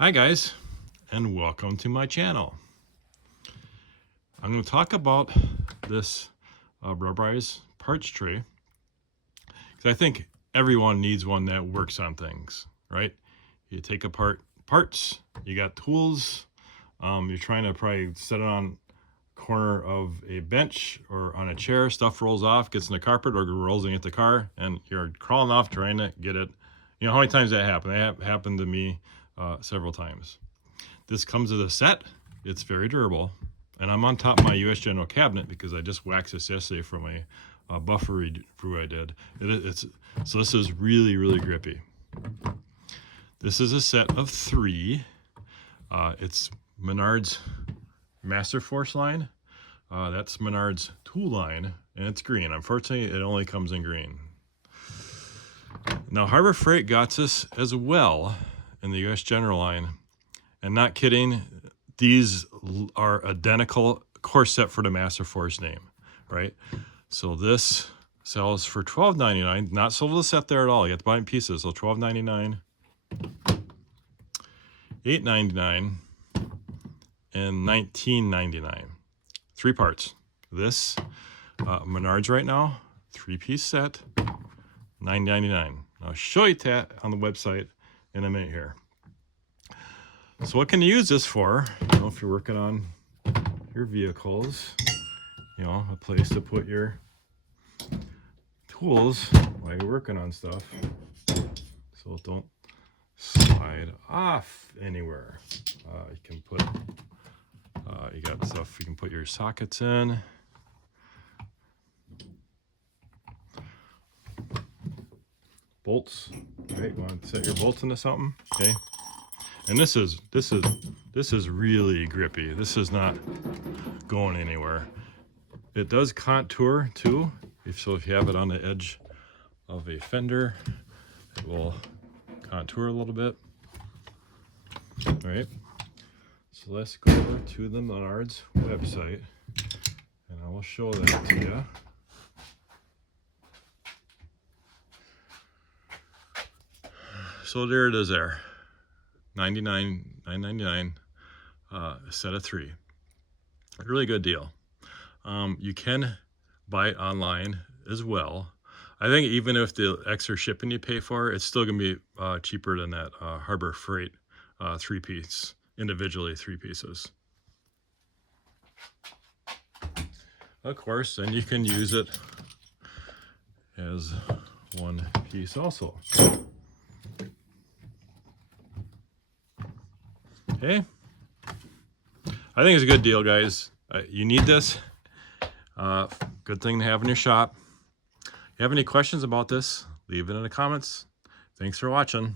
Hi guys, and welcome to my channel. I'm going to talk about this rubberized parts tray because I think everyone needs one that works on things, right? You take apart parts, you got tools, you're trying to probably set it on a corner of a bench or on a chair, stuff rolls off, gets in the carpet or rolls into the car, and you're crawling off trying to get it. You know how many times that happened? That happened to me several times. This comes with a set. It's very durable. And I'm on top of my US General cabinet because I just waxed this yesterday from a buffer brew I did. So this is really, really grippy. This is a set of 3. It's Menard's Masterforce line. That's Menard's tool line, and it's green. Unfortunately, it only comes in green. Now, Harbor Freight got this as well in the US General line. And not kidding, these are identical course set for the Masterforce name, right? So this sells for $12.99. Not sold as a set there at all. You have to buy it in pieces. So $12.99, $8.99, and $19.99. 3 parts. This Menards right now, 3-piece set, $9.99. I'll show you that on the website in a minute here. So what can you use this for? You know, if you're working on your vehicles, you know, a place to put your tools while you're working on stuff, so it don't slide off anywhere. You can put, you got stuff you can put your sockets in. Bolts, right? You want to set your bolts into something, okay? And this is really grippy. This is not going anywhere. It does contour too. So if you have it on the edge of a fender, it will contour a little bit. All right. So let's go over to the Menards website, and I will show that to you. So there it is there. $9.99, a set of 3. A really good deal. You can buy it online as well. I think even if the extra shipping you pay for, it's still going to be cheaper than that Harbor Freight 3-piece, individually 3 pieces. Of course, then you can use it as 1 piece also. Okay, I think it's a good deal, guys. You need this. Good thing to have in your shop. If you have any questions about this, leave it in the comments. Thanks for watching.